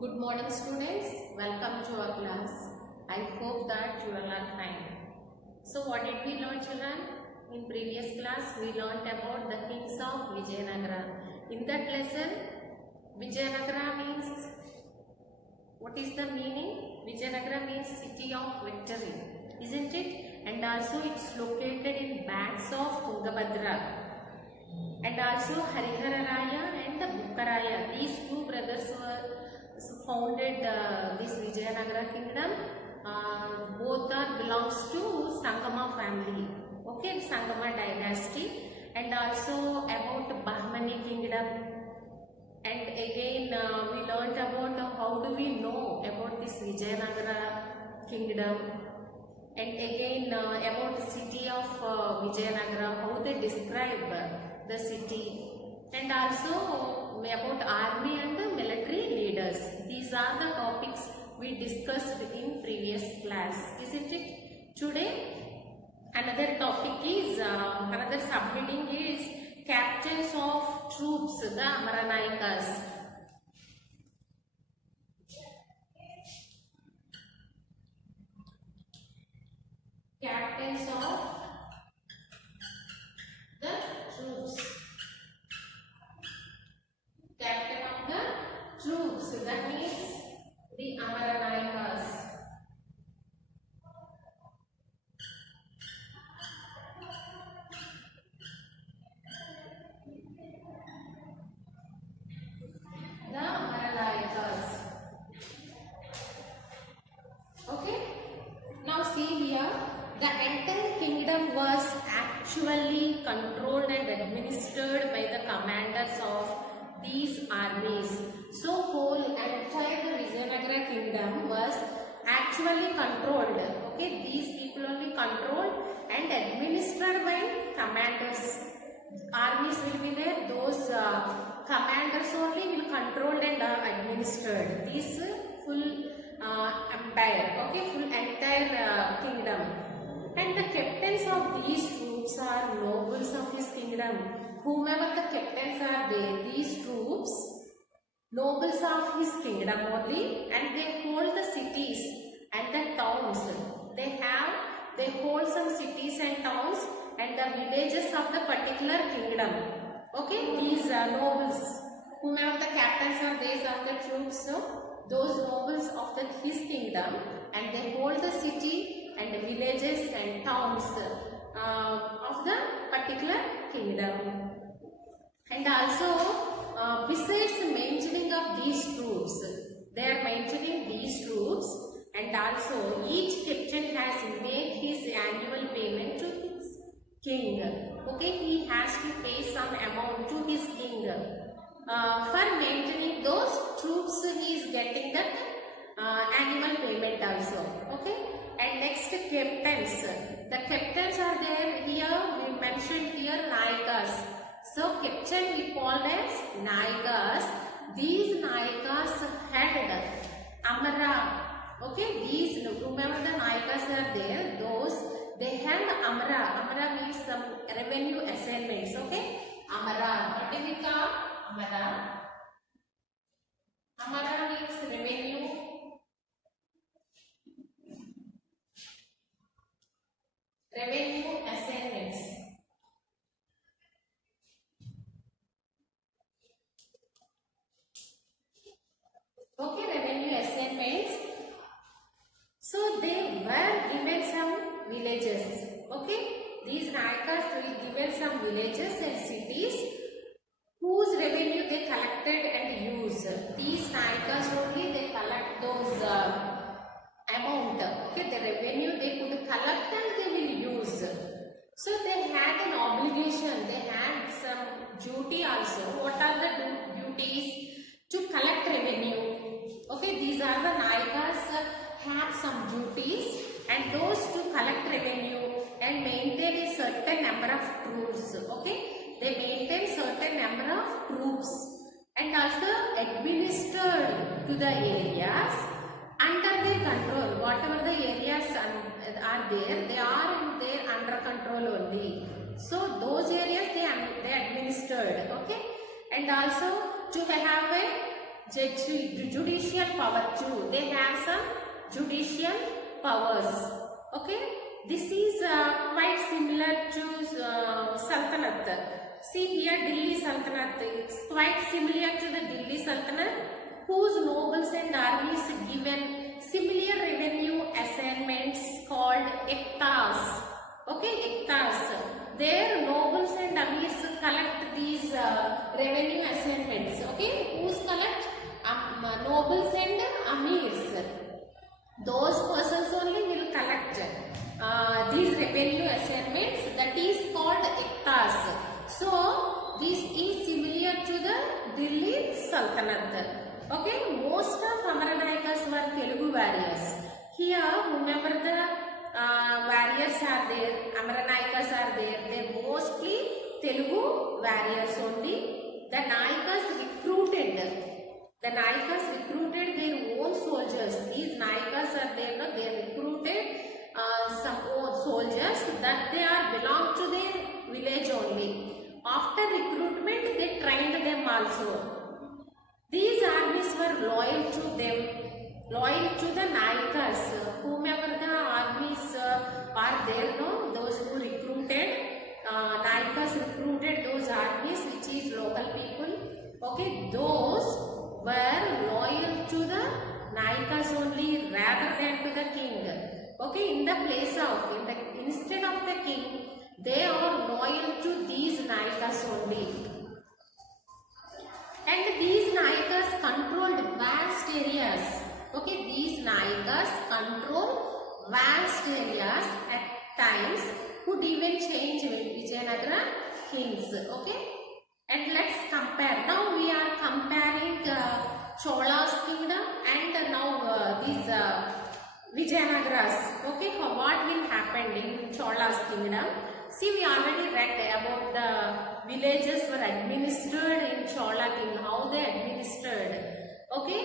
Good morning students, welcome to our class. I hope that you all are fine. So what did we learn children? In previous class we learnt about the kings of Vijayanagara. In that lesson, Vijayanagara means, what is the meaning? Vijayanagara means city of victory, isn't it? And also it's located in banks of Tungabhadra. And also Harihara Raya and the Bukkaraya, these two brothers were founded this Vijayanagara kingdom. Both are belongs to Sangama family, okay, Sangama dynasty. And also about Bahmani kingdom. And again we learnt about how do we know about this Vijayanagara kingdom. And again about the city of Vijayanagara, how they describe the city. And also about army and the military leaders. These are the topics we discussed in previous class, isn't it? Today another topic is, another subheading is captains of troops, the Amaranayakas. Captains of the troops. Captain of the troops, that means the Amaranayakas. The Amaranayakas. Okay. Now see here, the entire kingdom was actually controlled and administered by the commanders of these armies. So whole entire Vijayanagara kingdom was actually controlled. Okay, these people only controlled and administered by commanders. Armies will be there, those commanders only will control and administered this full empire, okay, full entire kingdom. And the captains of these troops are nobles of his kingdom. Whomever the captains are there, these troops, nobles of his kingdom only, and they hold the cities and the towns. They hold some cities and towns and the villages of the particular kingdom. Okay, these nobles, whomever the captains are, these are the troops, so those nobles of his kingdom, and they hold the city and the villages and towns of the particular kingdom. And also besides maintaining of these troops, they are maintaining these troops, and also each captain has made his annual payment to his king. Okay, he has to pay some amount to his king. For maintaining those troops, he is getting that annual payment also. Okay, and next captains. The captains are there here. We mentioned here Nayakas. So captain we called as Nayakas. These Nayakas had Amara. Okay, these, remember the Nayakas are there. Those they had Amara. Amara means some revenue assignments. Okay, Amara. What is it called? Amara. Amara means revenue. Revenue assignments. Okay, revenue assignments. So they were given some villages. Okay, these Nayakas will given some villages and cities whose revenue they collected and used. These Nayakas only they collect those amount. Okay, the revenue they could collect and they will use. So they had an obligation. They had some duty also. What are the duties? To collect revenue. Okay, these are the Nayakas have some duties, and those to collect revenue and maintain a certain number of troops. Okay, they maintain certain number of troops and also administered to the areas under their control. Whatever the areas are there, they are there under control only. So those areas they administered. Okay, and also to have a judicial power too. They have some judicial powers. Okay, this is quite similar to Sultanate. See here, Delhi Sultanate. It's quite similar to the Delhi Sultanate, whose nobles and armies given similar revenue assignments called ektas. Okay, ektas. Their nobles and amirs collect these revenue assignments. Okay, who's collect? Nobles and amirs. Those persons only will collect these revenue assignments. That is called ektas. So this is similar to the Delhi Sultanate. Okay, most of Amaranayakas were Telugu warriors. Here, whomever the warriors are there, Amaranayakas are there, they mostly Telugu warriors only. The Nayakas recruited their own soldiers. These Nayakas are there, no? They recruited some own soldiers that they are belong to their village only. After recruitment, they trained them also. These armies were loyal to them, loyal to the Nayakas. Whomever the armies are there, no, those who recruited, Nayakas recruited those armies, which is local people. Okay, those were loyal to the Nayakas only rather than to the king. Okay, in the place of, instead of the king, they are loyal to these Nayakas only. And these Nayakas controlled vast areas. Okay, these Nayakas control vast areas at times, could even change with Vijayanagara kings. Okay, and let's compare. Now we are comparing Chola's kingdom and now these Vijayanagaras. Okay, what will happen in Chola's kingdom? See, we already read about the villages were administered in Chola kingdom, how they administered. Okay,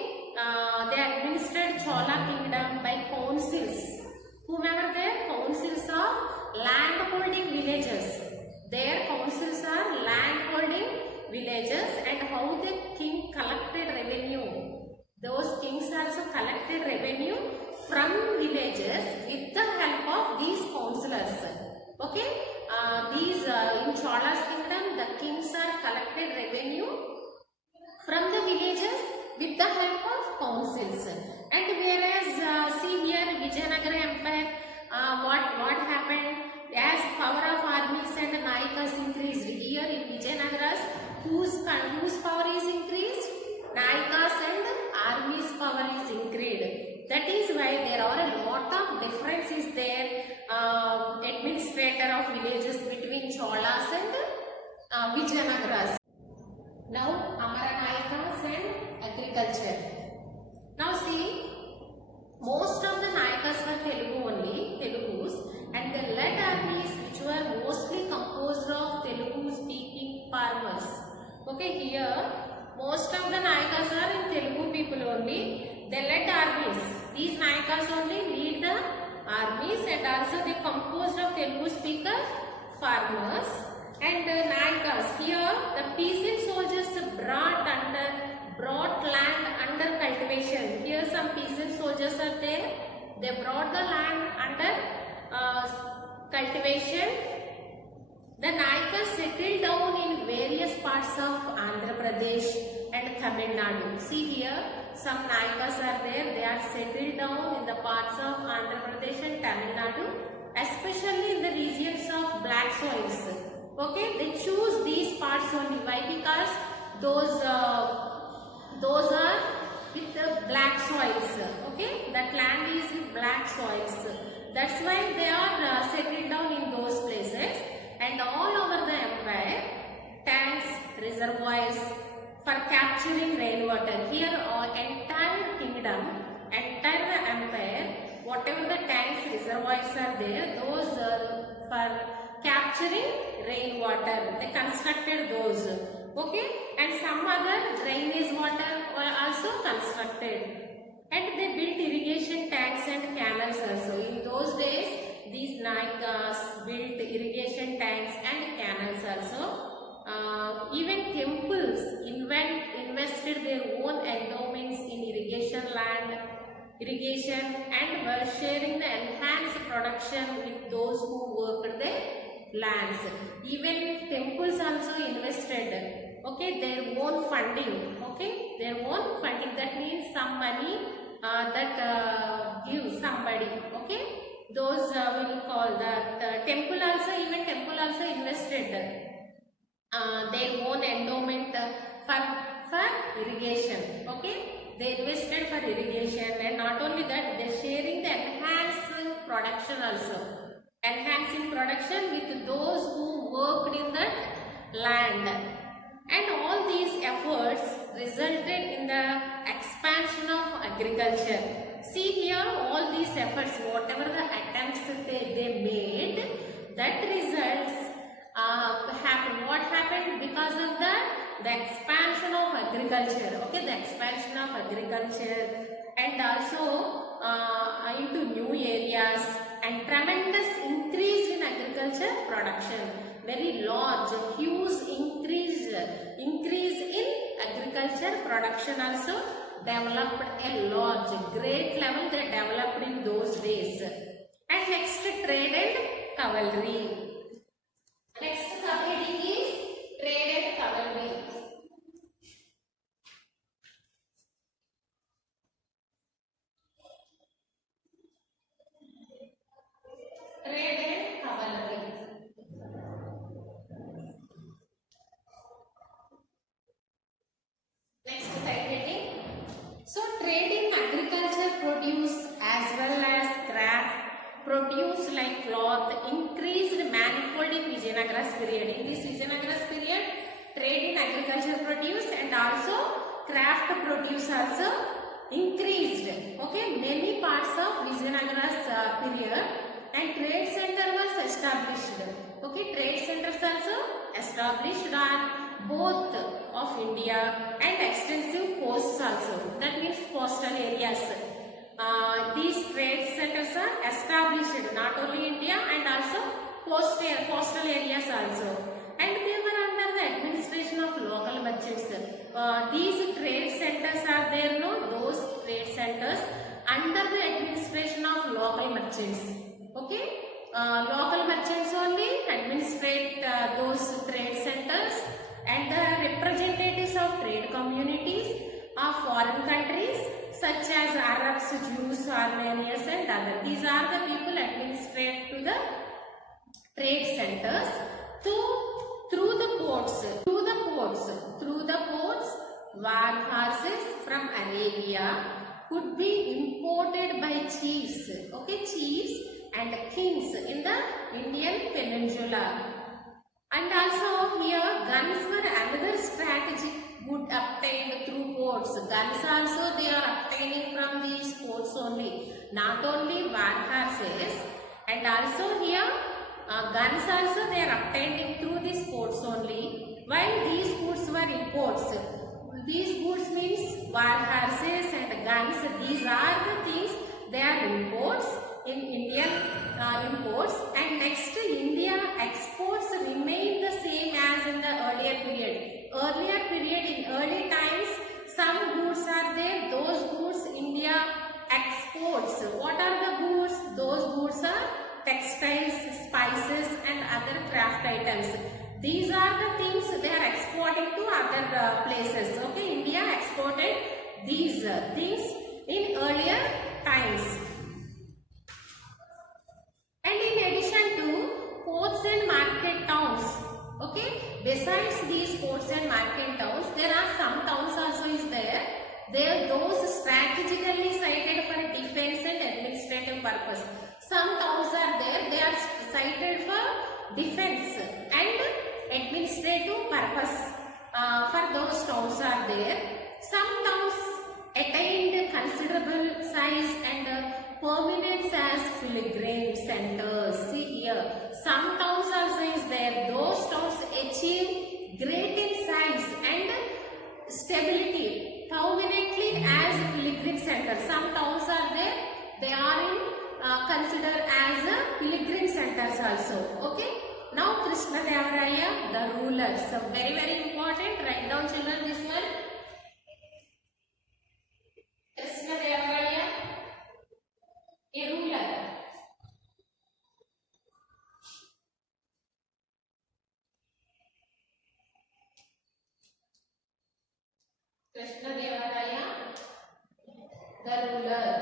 they administered Chola kingdom by councils. Whomever their councils are land holding villages. Their councils are land holding villages, and how the king collected revenue. Those kings also collected revenue from villages with the help of these councillors. Okay, in Chola's kingdom, the kings are collected revenue from the villages with the help of councils. And whereas, see here, Vijayanagara Empire, what happened? As power of armies and Nayakas increased, here in Vijayanagaras, whose power is increased? Nayakas and armies' power is increased. That is why there are a lot of differences there, administrator of villages between Cholas and Vijayanagaras. Now Amaranayakas and agriculture. Now see, most of the Nayakas were Telugu only, Telugus, and they led armies which were mostly composed of Telugu speaking farmers. Okay, here most of the Nayakas are in Telugu people only. They led armies. These Nayakas only lead the armies, and also they composed of Telugu speaker farmers. And Nayakas, here the peasant soldiers brought land under cultivation. Here some peasant soldiers are there. They brought the land under cultivation. The Nayakas settled down in various parts of Andhra Pradesh and Tamil Nadu. See here, some Nayakas are there. They are settled down in the parts of Andhra Pradesh and Tamil Nadu, especially in the regions of black soils. Okay, they choose these parts only. Why? Because those are with the black soils. Okay, that land is with black soils. That's why they are settled down in those places. And all over the empire, tanks, reservoirs for capturing rainwater. Here, entire kingdom, entire empire, whatever the tanks, reservoirs are there, those are for capturing rainwater. They constructed those. Okay, and some other drainage water were also constructed. And they built irrigation tanks and canals also. In those days, these Nayakas built irrigation tanks and canals also. Even temples invented invested their own endowments in irrigation and were sharing the enhanced production with those who worked the lands. Even temples also invested, okay, their own funding, okay, their own funding. That means some money that give somebody, okay, those will call that temple also. Even temple also invested their own endowment for irrigation, okay. They invested for irrigation, and not only that, they are sharing the enhancing production also. Enhancing production with those who worked in the land. And all these efforts resulted in the expansion of agriculture. See here, all these efforts, whatever the attempts they made, that results happened. What happened? Because of the expansion of agriculture, okay, the expansion of agriculture, and also into new areas, and tremendous increase in agriculture production. Very large, huge increase in agriculture production also developed a large, great level they developed in those days. And next, trade and cavalry. Next subheading is trade and cavalry. Trade and cavalry. Next subheading. So trade in agriculture produce as well as craft produce like cloth increased manifold in Vijayanagara's period. In this Vijayanagara's period, trade in agriculture produce and also craft produce also increased. Okay, many parts of Vijayanagara's period, and trade center was established. Okay, trade centers also established on both of India, and extensive posts also. That means coastal areas. These trade centers are established not only India and also coastal areas also. And they were under the administration of local merchants. These trade centers are there, no? Those trade centers under the administration of local merchants. Okay, local merchants only administrate those trade centers, and the representatives of trade communities of foreign countries such as Arabs, Jews, Armenians, and others. These are the people administrate to the trade centers through the ports. Through the ports, war horses from Arabia could be imported by chiefs. Okay, chiefs and kings in the Indian peninsula. And also here, guns were another strategic good obtained through ports. Guns also they are obtaining from these ports only. Not only war horses, and also here guns also they are obtaining through these ports only. While these goods were imports. These goods means war horses and guns. These are the things they are imports in Indian imports. And next, India exports remain the same as in the earlier period. In early times, some goods are there. Those goods India exports. What are the goods? Those goods are textiles, spices, and other craft items. These are the things they are exporting to other places. Okay, India exported these things in earlier times. And in addition to ports and market towns, okay, besides these ports and market towns, there are some towns also is there. They are those strategically sited for defense and administrative purpose. Some towns are there, they are sited for defense and administrative purpose. For those towns are there. Some towns attained considerable size and permanence as pilgrim centers. See here, some towns also is there. Those towns achieve great in size and stability permanently as pilgrim centers. Some towns are there. They are considered as pilgrim centers also. Okay. Now Krishna Deva Raya, the ruler. So very important. Write down, children, this one. Krishnadevaraya, the ruler.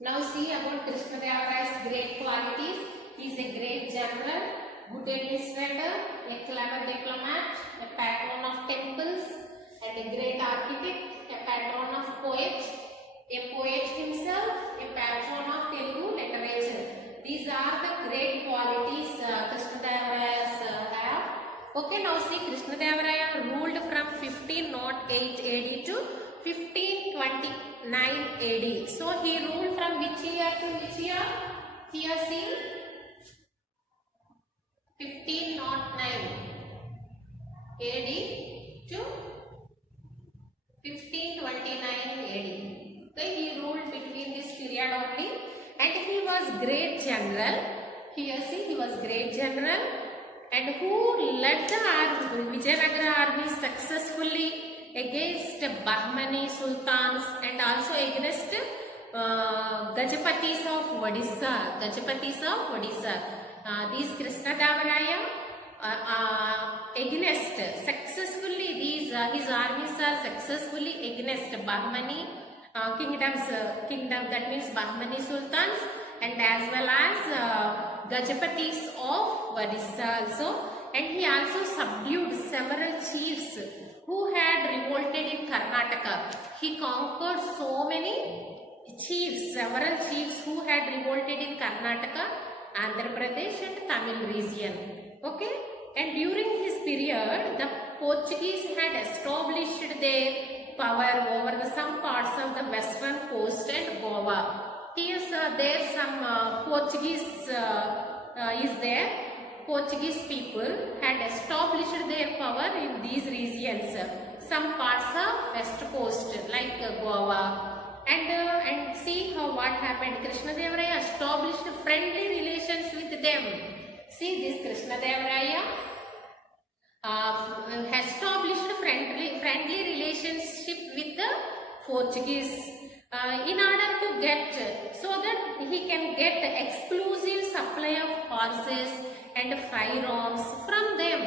Now see about Krishnadevaraya's great qualities. He is a great general, good administrator, a clever diplomat, a patron of temples, and a great architect, a patron of poets, a poet himself, a patron of Telugu literature. These are the great qualities Krishnadevaraya's have. Okay, now see Krishnadevaraya ruled from 1508 AD to 1529 AD. So he ruled from which year to which year? Here see 1509 AD to 1529 AD. Okay, he ruled between this period only, and he was great general. Here see, he was great general, and who led the Vijayanagara army successfully against Bahmani sultans and also against Gajapatis of Odisha. These Krishnadevaraya against successfully these his armies are successfully against Bahmani kingdom, that means Bahmani sultans, and as well as Gajapatis of Odisha also, and he also subdued several chiefs who had revolted in Karnataka. He conquered so many chiefs, several chiefs who had revolted in Karnataka, Andhra Pradesh and Tamil region. Okay, and during his period, the Portuguese had established their power over some parts of the western coast and Goa. Here there some Portuguese is there. Portuguese people had established their power in these regions, some parts of west coast like Goa, and see how what happened. Krishnadevaraya established friendly relations with them. See this Krishnadevaraya established friendly relationship with the Portuguese in order to get, so that he can get exclusive supply of horses and firearms from them,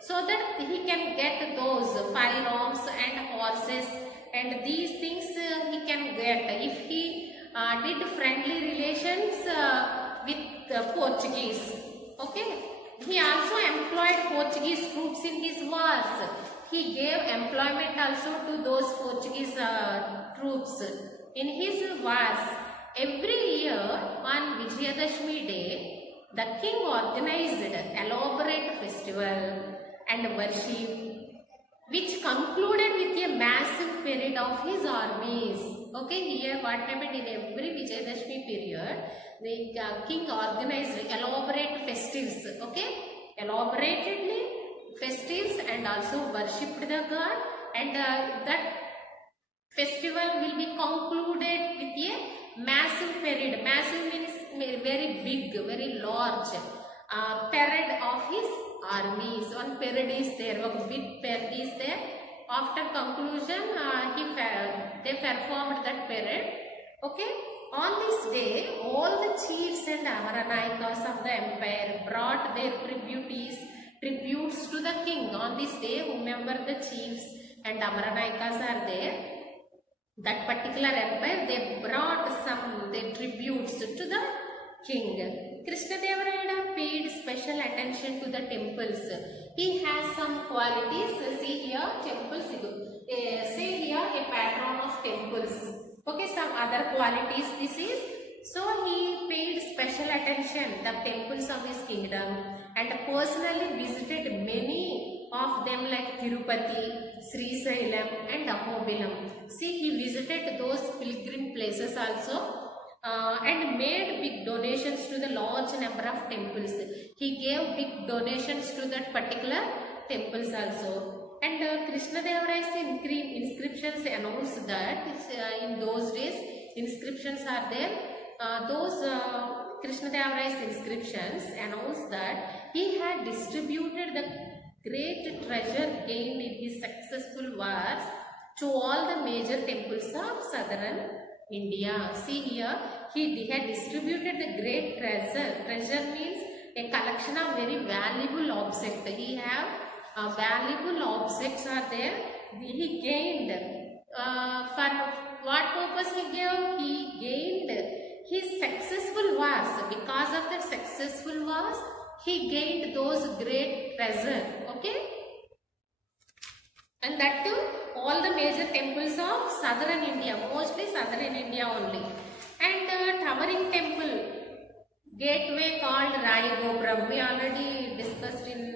so that he can get those firearms and horses, and these things he can get if he did friendly relations with the Portuguese. Okay, he also employed Portuguese troops in his wars. He gave employment also to those Portuguese troops in his wars. Every year on Vijayadashmi day, the king organized elaborate festival and worship, which concluded with a massive parade of his armies. Okay, here what happened in every Vijayadashmi period, the king organized elaborate festives. Okay, elaboratedly festives, and also worshipped the god, and that festival will be concluded with a massive parade. Massive means very big, very large parade of his armies. One parade is there, one big parade is there. After conclusion, they performed that parade. Okay. On this day, all the chiefs and Amaranayakas of the empire brought their tributes to the king. On this day, whomever the chiefs and Amaranayakas are there, that particular empire, they brought their tributes to the king. Krishnadevaraya paid special attention to the temples. He has some qualities. See here, temples. Say here, a patron of temples. Okay, some other qualities this is. So he paid special attention the temples of his kingdom, and personally visited many of them like Tirupati, Sri Sailam and Ahobilam. See, he visited those pilgrim places also. And made big donations to the large number of temples. He gave big donations to that particular temples also. And Krishnadevaraya's inscriptions announce that in those days inscriptions are there. Those Krishnadevaraya's inscriptions announce that he had distributed the great treasure gained in his successful wars to all the major temples of southern India. See here, he had distributed the great treasure. Treasure means a collection of very valuable objects. He have valuable objects are there. He gained for what purpose he gave? He gained his successful wars. Because of the successful wars, he gained those great treasure. Okay. And that too, all the major temples of southern India, mostly southern India only. And towering temple, gateway called Rayagopura. We already discussed in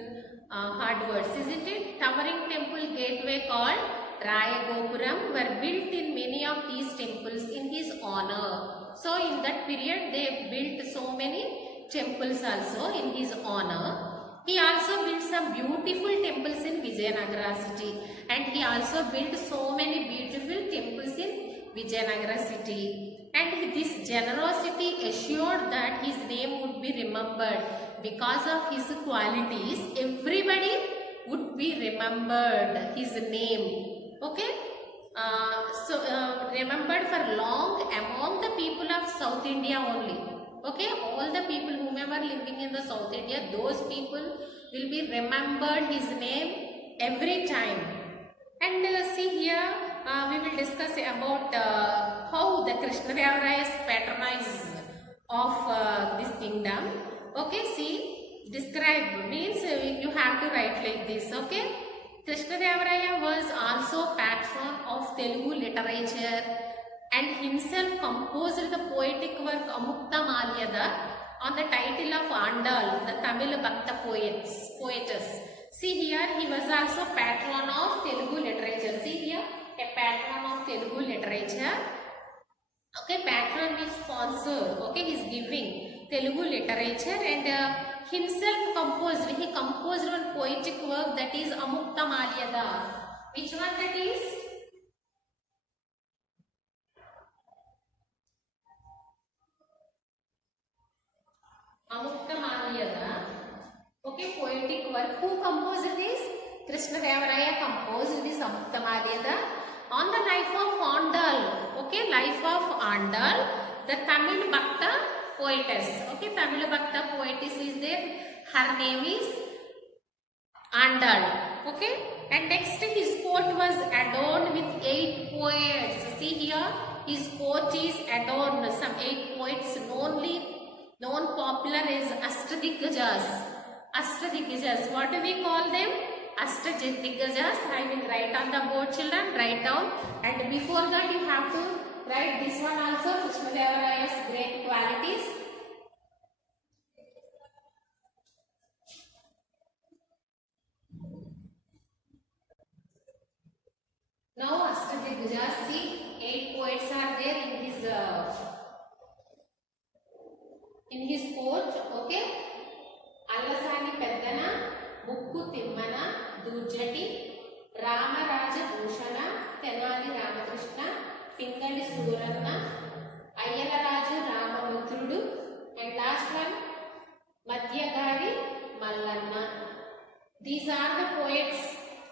hard words, isn't it? Towering temple gateway called Rayagopura were built in many of these temples in his honor. So in that period, they built so many temples also in his honor. He also built some beautiful temples in Vijayanagara city, and he also built so many beautiful temples in Vijayanagara city. And this generosity assured that his name would be remembered. Because of his qualities, everybody would be remembered his name. Okay? Remembered for long among the people of South India only. Okay, all the people whomever living in the South India, those people will be remembered his name every time. And see here, we will discuss about how the Krishnadevaraya's patronage of this kingdom. Okay, see, describe means you have to write like this. Okay, Krishnadevaraya was also patron of Telugu literature and himself composed the poetic work Amukta Malyada on the title of Andal, the Tamil Bhakta poetess. See here, he was also patron of Telugu literature. See here, a patron of Telugu literature. Okay, patron means sponsor. Okay, he is giving Telugu literature, and himself composed. He composed one poetic work, that is Amukta Malyada. Which one that is? Amukta Malyada. Okay, poetic work. Who composed this? Krishnadevaraya composed this Amukta Malyada on the life of Andal. Okay, life of Andal, the Tamil Bhakta poetess. Okay, Tamil Bhakta poetess is there. Her name is Andal. Okay, and next his court was adorned with 8 poets. See here, his court is adorned some 8 poets known popular as Ashtadikgajas. Ashtadikgajas. What do we call them? Ashtadikgajas. I will write on the board, children. Write down. And before that, you have to write this one also. Krishnadevaraya's great qualities. Now, Ashtadikgajas. See, 8 poets are there in his court. Okay. Allasani Peddana, Mukku Timmana, Dujjati, Ramaraja Bhushana, Tenali Ramakrishna, Pingali Suranna, Ayyalaraju Ramamutrudu, and last one, Madhyagari Mallanna. These are the poets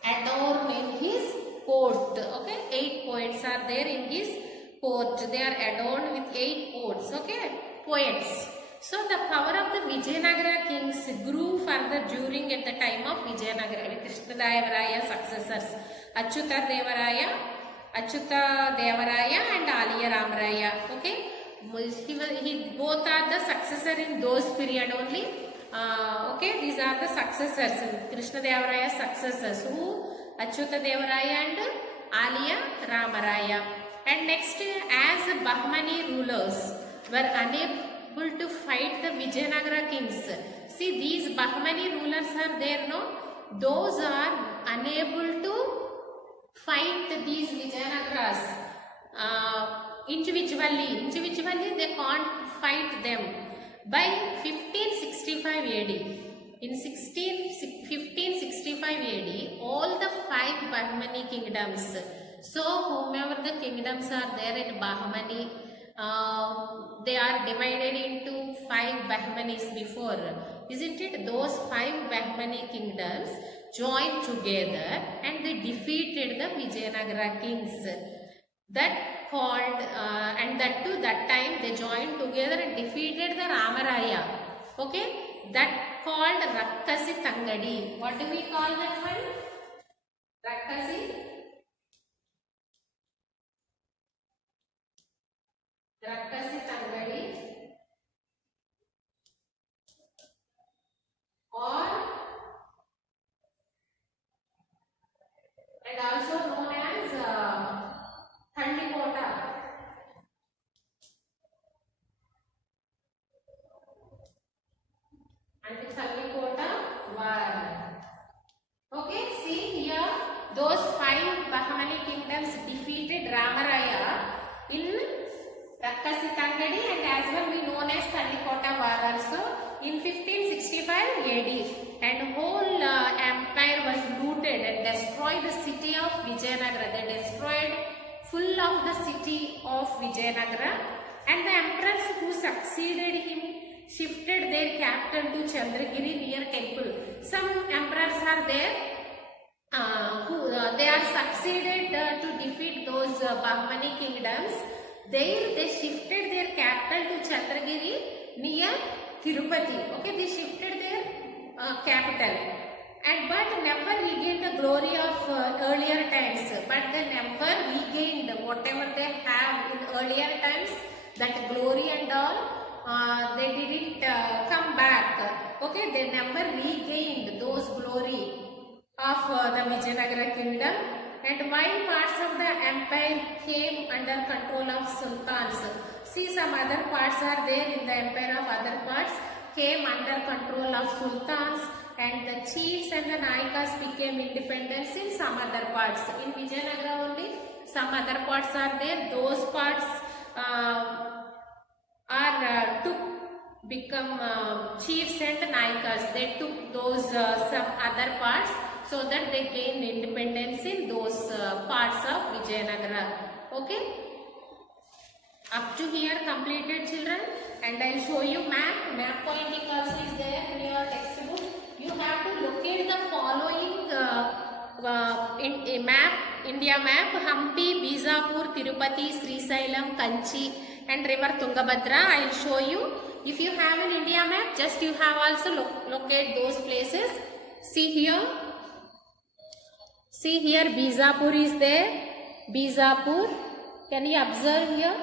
adorned in his court. Okay, 8 poets are there in his court. They are adorned with 8 poets. Okay, poets. So the power of the Vijayanagara kings grew further during at the time of Vijayanagara, Krishnadevaraya successors, Achyuta Devaraya and Aliya Ramaraya. Okay, he both are the successor in those period only. Okay, these are the successors, Krishnadevaraya successors, who Achyuta Devaraya and Aliya Ramaraya. And next, as Bahmani rulers were unable to fight the Vijayanagara kings. See, these Bahmani rulers are there, no? Those are unable to fight these Vijayanagaras individually. They can't fight them. By 1565 AD, in 1565 AD, all the 5 Bahmani kingdoms, so whomever the kingdoms are there in Bahmani, they are divided into 5 Bahmanis before, isn't it? Those 5 Bahmani kingdoms joined together and they defeated the Vijayanagara kings. That called and that too that time they joined together and defeated the Ramaraya. Okay, that called Rakkasi Tangadi. What do we call that one? Rakkasi Tangadi, or and also known as Thandikota. And Thandikota war. Okay, see here, those 5 Bahmani kingdoms defeated Ramaraya in Rakkasi Tangadi, and as well we known as Thandikota war also in 1565 AD. And whole empire was looted and destroyed the city of Vijayanagara. They destroyed full of the city of Vijayanagara, and the emperors who succeeded him shifted their capital to Chandragiri near temple. Some emperors are there who they are succeeded to defeat those Bahmani kingdoms. There they shifted their capital to Chandragiri near Tirupati. Okay, they shifted their capital, and but never regained the glory of earlier times. But they never regained whatever they have in earlier times, that glory and all. They didn't come back. Okay, they never regained those glory of the Vijayanagara kingdom. And while parts of the empire came under control of sultans, see some other parts are there in the empire of other parts came under control of sultans, and the chiefs and the nayakas became independent in some other parts. In Vijayanagara only some other parts are there. Those parts took become chiefs and nayakas. They took those some other parts so that they gained independence in those parts of Vijayanagara. Okay, up to here completed, children. And I will show you map. Map pointing also is there in your textbook. You have to locate the following in a map, India map: Hampi, Bijapur, Tirupati, Srisailam, Kanchi, and river Tungabhadra. I will show you. If you have an India map, just you have also locate those places. See here. See here, Bijapur is there. Bijapur. Can you observe here?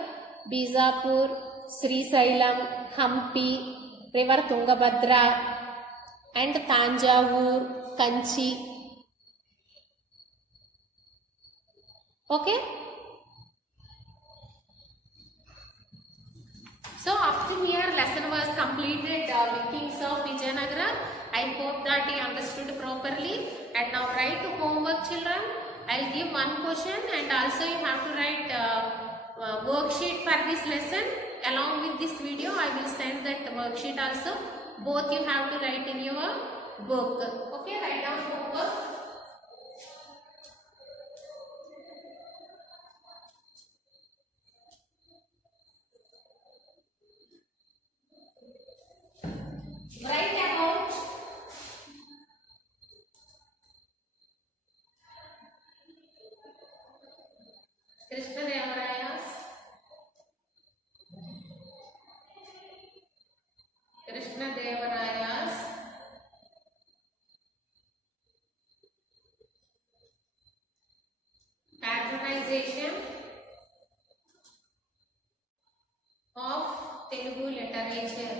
Bijapur, Srisailam, Hampi, river Tungabhadra, and Tanjavur, Kanchi. Okay. So up to here lesson was completed with kings of Vijayanagara. I hope that you understood properly. And now write homework, children. I'll give one question, and also you have to write worksheet for this lesson. Along with this video, I will send that worksheet also. Both you have to write in your book. Okay, write down homework. Write about Krishnadevaraya's patronization of Telugu literature.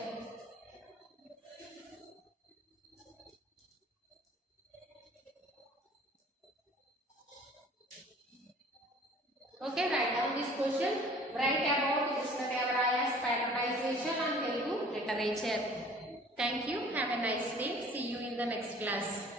Okay, write down this question. Write about Krishnadevaraya's patronization on Telugu literature. Thank you. Have a nice day. See you in the next class.